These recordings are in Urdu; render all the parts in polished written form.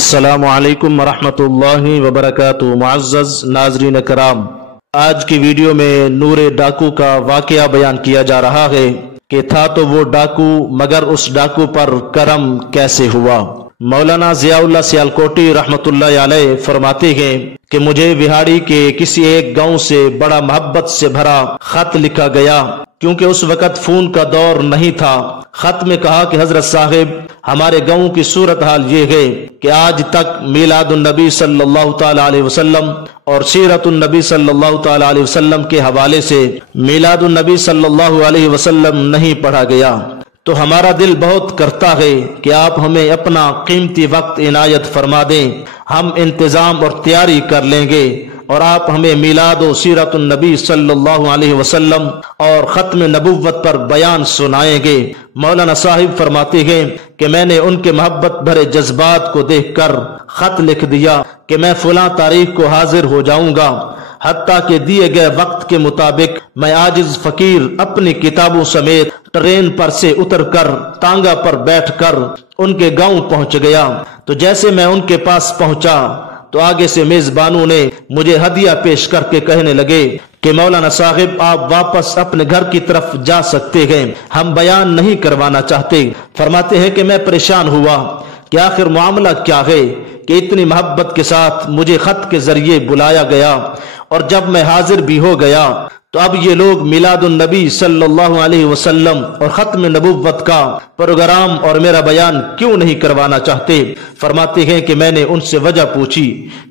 السلام علیکم ورحمۃ اللہ وبرکاتہ۔ معزز ناظرین کرام، آج کی ویڈیو میں نور ڈاکو کا واقعہ بیان کیا جا رہا ہے کہ تھا تو وہ ڈاکو، مگر اس ڈاکو پر کرم کیسے ہوا۔ مولانا ضیاء اللہ سیالکوٹی رحمۃ اللہ علیہ فرماتے ہیں کہ مجھے وہاڑی کے کسی ایک گاؤں سے بڑا محبت سے بھرا خط لکھا گیا، کیونکہ اس وقت فون کا دور نہیں تھا۔ خط میں کہا کہ حضرت صاحب، ہمارے گاؤں کی صورتحال یہ ہے کہ آج تک میلاد النبی صلی اللہ تعالی علیہ وسلم اور سیرت النبی صلی اللہ تعالی علیہ وسلم کے حوالے سے میلاد النبی صلی اللہ علیہ وسلم نہیں پڑھا گیا، تو ہمارا دل بہت کرتا ہے کہ آپ ہمیں اپنا قیمتی وقت عنایت فرما دیں، ہم انتظام اور تیاری کر لیں گے اور آپ ہمیں میلاد و سیرت النبی صلی اللہ علیہ وسلم اور ختم نبوت پر بیان سنائیں گے۔ مولانا صاحب فرماتے ہیں کہ میں نے ان کے محبت بھرے جذبات کو دیکھ کر خط لکھ دیا کہ میں فلاں تاریخ کو حاضر ہو جاؤں گا، حتیٰ کہ دیے گئے وقت کے مطابق میں عاجز فقیر اپنی کتابوں سمیت ٹرین پر سے اتر کر تانگا پر بیٹھ کر ان کے گاؤں پہنچ گیا۔ تو جیسے میں ان کے پاس پہنچا تو آگے سے میزبانوں نے مجھے ہدیہ پیش کر کے کہنے لگے کہ مولانا صاحب، آپ واپس اپنے گھر کی طرف جا سکتے ہیں، ہم بیان نہیں کروانا چاہتے۔ فرماتے ہیں کہ میں پریشان ہوا کہ آخر معاملہ کیا ہے کہ اتنی محبت کے ساتھ مجھے خط کے ذریعے بلایا گیا، اور جب میں حاضر بھی ہو گیا تو اب یہ لوگ میلاد النبی صلی اللہ علیہ وسلم اور ختم نبوت کا پروگرام اور میرا بیان کیوں نہیں کروانا چاہتے۔ فرماتے ہیں کہ میں نے ان سے وجہ پوچھی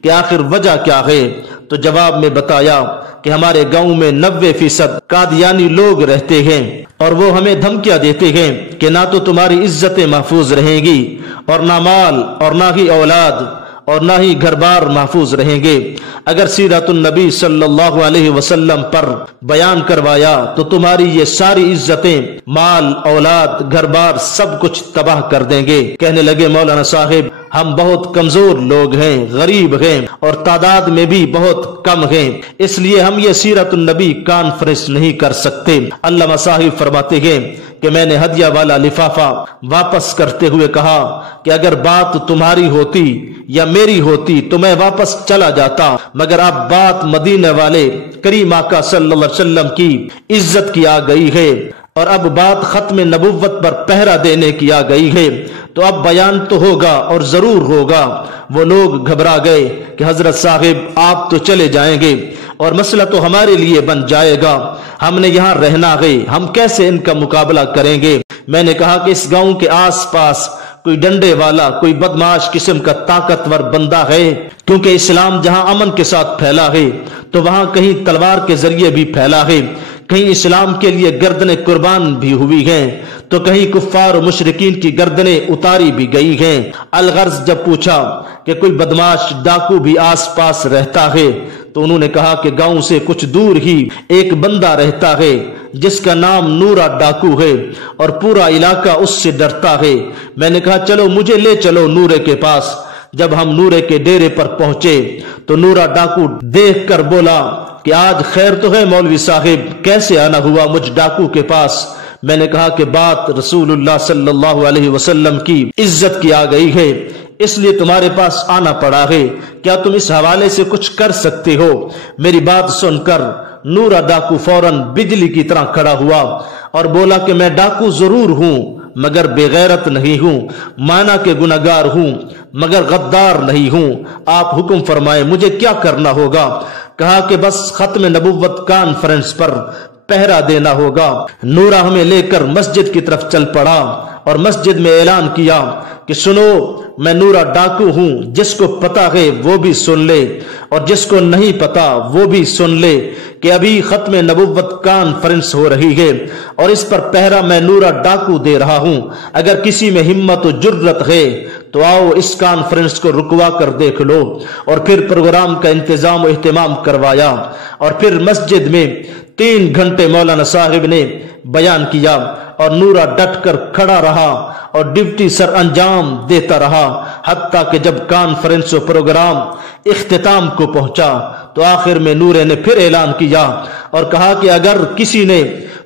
کہ آخر وجہ کیا ہے، تو جواب میں بتایا کہ ہمارے گاؤں میں 90% قادیانی لوگ رہتے ہیں، اور وہ ہمیں دھمکیاں دیتے ہیں کہ نہ تو تمہاری عزتیں محفوظ رہیں گی، اور نہ مال، اور نہ ہی اولاد، اور نہ ہی گھر بار محفوظ رہیں گے۔ اگر سیرت النبی صلی اللہ علیہ وسلم پر بیان کروایا تو تمہاری یہ ساری عزتیں، مال، اولاد، گھر بار سب کچھ تباہ کر دیں گے۔ کہنے لگے مولانا صاحب، ہم بہت کمزور لوگ ہیں، غریب ہیں، اور تعداد میں بھی بہت کم ہیں، اس لیے ہم یہ سیرت النبی کانفرنس نہیں کر سکتے۔ علامہ صاحب فرماتے ہیں کہ میں نے ہدیہ والا لفافہ واپس کرتے ہوئے کہا کہ اگر بات تمہاری ہوتی یا میری ہوتی تو میں واپس چلا جاتا، مگر اب بات مدینے والے کریم آقا صلی اللہ علیہ وسلم کی عزت کی آ گئی ہے، اور اب بات ختم نبوت پر پہرا دینے کی آ گئی ہے، تو اب بیان تو ہوگا اور ضرور ہوگا۔ وہ لوگ گھبرا گئے کہ حضرت صاحب آپ تو چلے جائیں گے اور مسئلہ تو ہمارے لیے بن جائے گا، ہم نے یہاں رہنا ہے، ہم کیسے ان کا مقابلہ کریں گے۔ میں نے کہا کہ اس گاؤں کے آس پاس کوئی ڈنڈے والا، کوئی بدماش قسم کا طاقتور بندہ ہے، کیونکہ اسلام جہاں امن کے ساتھ پھیلا ہے تو وہاں کہیں تلوار کے ذریعے بھی پھیلا ہے، کہیں اسلام کے لیے گردنیں قربان بھی ہوئی ہیں، تو کہیں کفار و مشرکین کی گردنیں اتاری بھی گئی ہیں۔ الغرض جب پوچھا کہ کوئی بدماش ڈاکو بھی آس پاس رہتا ہے تو انہوں نے کہا کہ گاؤں سے کچھ دور ہی ایک بندہ رہتا ہے جس کا نام نورا ڈاکو ہے، اور پورا علاقہ اس سے ڈرتا ہے۔ میں نے کہا چلو مجھے لے چلو نورے کے پاس۔ جب ہم نورے کے ڈیرے پر پہنچے تو نورا ڈاکو دیکھ کر بولا کہ آج خیر تو ہے مولوی صاحب، کیسے آنا ہوا مجھ ڈاکو کے پاس؟ میں نے کہا کہ بات رسول اللہ صلی اللہ علیہ وسلم کی عزت کی آ گئی ہے، اس لیے تمہارے پاس آنا پڑا ہے، کیا تم اس حوالے سے کچھ کر سکتے ہو؟ میری بات سن کر نورا ڈاکو فوراً بجلی کی طرح کھڑا ہوا اور بولا کہ میں ڈاکو ضرور ہوں مگر بے غیرت نہیں ہوں، مانا کہ گناہگار ہوں مگر غدار نہیں ہوں، آپ حکم فرمائیں مجھے کیا کرنا ہوگا؟ کہا کہ بس ختم نبوت کانفرنس پر پہرا دینا ہوگا۔ نورا ہمیں لے کر مسجد کی طرف چل پڑا اور مسجد میں اعلان کیا کہ سنو، میں نورا ڈاکو ہوں، جس کو پتا ہے وہ بھی سن لے اور جس کو نہیں پتا وہ بھی سن لے کہ ابھی ختم نبوت کانفرنس ہو رہی ہے اور اس پر پہرا میں نورا ڈاکو دے رہا ہوں۔ اگر کسی میں ہمت و جرت ہے تو آؤ اس کانفرنس کو رکوا کر دیکھ لو۔ اور پھر پروگرام کا انتظام و اہتمام کروایا، اور پھر مسجد میں 3 گھنٹے مولانا صاحب نے بیان کیا، اور نورا ڈٹ کر کھڑا رہا اور ڈیوٹی سر انجام دیتا رہا، حتیٰ کہ جب کانفرنس و پروگرام اختتام کو پہنچا تو آخر میں نورے نے پھر اعلان کیا اور کہا کہ اگر کسی نے